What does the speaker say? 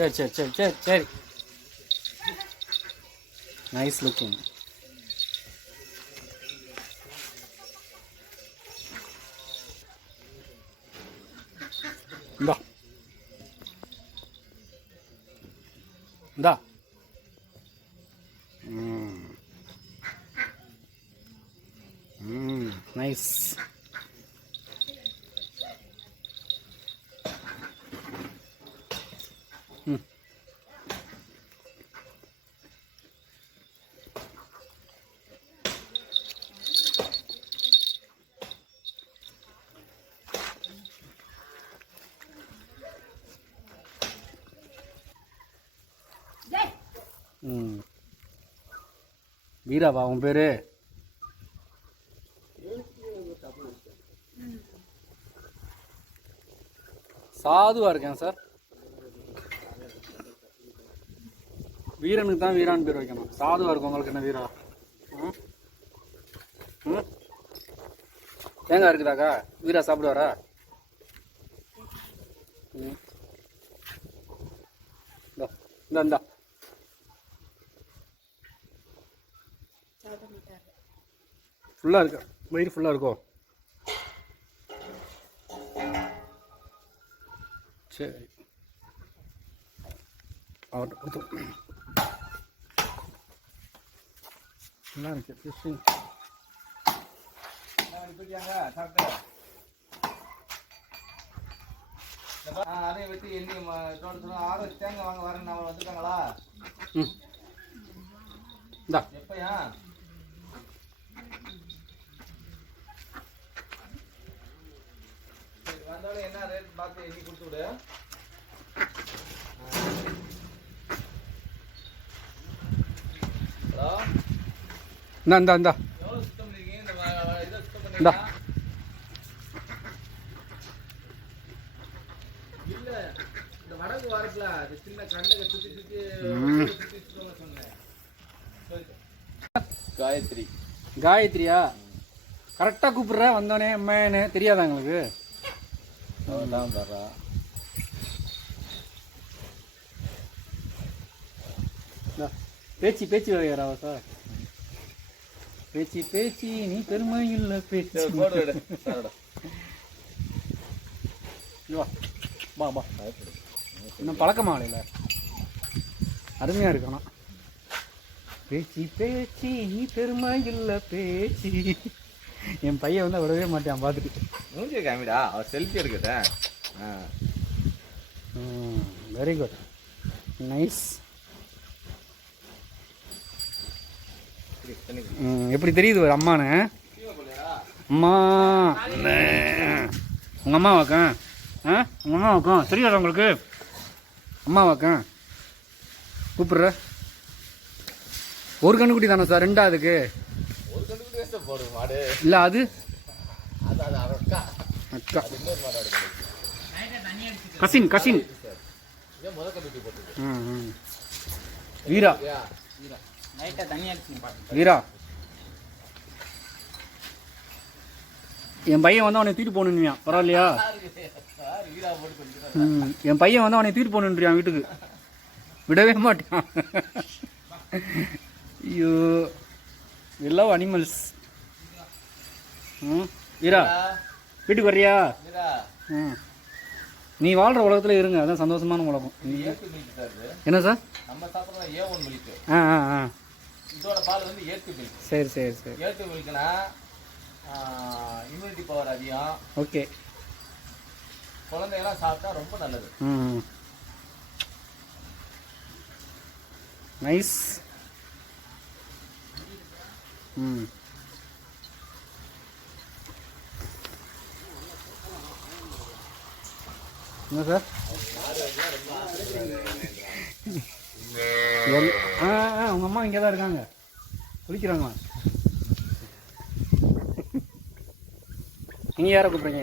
சரி சரி சரி சரி சரி. Nice looking. இந்தா இந்தா. நைஸ். வீராவா உன் பேரு? சாதுவா இருக்கேன் சார். வீரனுக்கு தான் வீரான்னு பேர் வைக்கணும். சாதுவா இருக்கும் உங்களுக்கு என்ன வீரா? தேங்காய் இருக்குதாக்கா? வீரா சாப்பிடுவாரா? இந்தா இந்தா. ஃபுல்லாக இருக்கு, வயிறு ஃபுல்லாக இருக்கோ? சரி, அவர்கிட்ட கொடுத்து. நல்லா இருக்கு ஃபிஷ்ஷிங். அதே வச்சு எண்ணி ஆறு தேங்காய் வாங்க வரேன். அவன் வந்துட்டாங்களா? இந்தா எப்பயா? வந்தாலும் என்ன ரேட் பார்த்து எண்ணி கொடுத்து விடு. ஹலோ, இந்தா இந்தா இந்தா. எவ்வளோ சுத்தம் பண்ணிருக்கீங்க? இந்த இதை சுத்தம் இந்தா. பண்ணிருக்கீங்களா? இல்ல, இந்த வடக்கு வரல, சின்ன கண்ணுக்கு சுத்தி சுத்தி சுத்தி சொன்னேன். காயத்ரி. காயத்ரியா? கரெக்டாக கூப்பிட்ற வந்தோடனே அம்மான்னு தெரியாதா உங்களுக்கு? தான் தர்றா. பேச்சு பேச்சு வகையறாவா சார்? பேச்சு பேச்சு நீ பெருமை இல்லை பேச்சு. வா வா. இன்னும் பழக்கமா இல்லைல்ல? அருமையாக இருக்கணும். பேச்சு பேச்சு நீ பெருமை இல்லை பேச்சு. என் பையன் வந்து விடவே மாட்டான் பார்த்துட்டு. மூஞ்சி காமிடா, அவர் செல்ஃபி எடுக்கட்ட. Very good, nice. எப்படி தெரியுது ஒரு அம்மானு? அம்மா உங்கள் அம்மாவாக்கா? உங்கள் அம்மாவாக்கும் தெரியாதா உங்களுக்கு? அம்மாவாக்கா கூப்பிட்ற? ஒரு கண்ணுக்குட்டி தானே சார்? ரெண்டாவதுக்கு இல்லை அது அக்கா கசின் கசின். வீரா வீரா, என் பையன் வந்து அவனை தூக்கிட்டு போகணுன்னுவியா? பரவாயில்லையா? என் பையன் வந்து அவனை தூக்கிட்டு போகணுன்றியான் வீட்டுக்கு, விடவே மாட்டான். ஐயோ, எல்லாம் அனிமல்ஸ். வீரா வீட்டுக்கு வர்றியா? நீ வாழ்கிற உலகத்தில் இருங்க, அதான் சந்தோஷமான உலகம். என்ன சார்? நம்ம சாப்பிட்ற A1 மில்க். இதோட பால் வந்து A2 மில்க். சரி சரி சரி. A2 மில்க்னா இம்யூனிட்டி பவர் அதிகம். ஓகே, குழந்தையெல்லாம் சாப்பிட்டா ரொம்ப நல்லது. நைஸ். என்ன சார்? உங்கள் அம்மா இங்கே தான் இருக்காங்க, குளிக்கிறாங்களா? நீங்கள் யாரை கூப்பிட்றீங்க?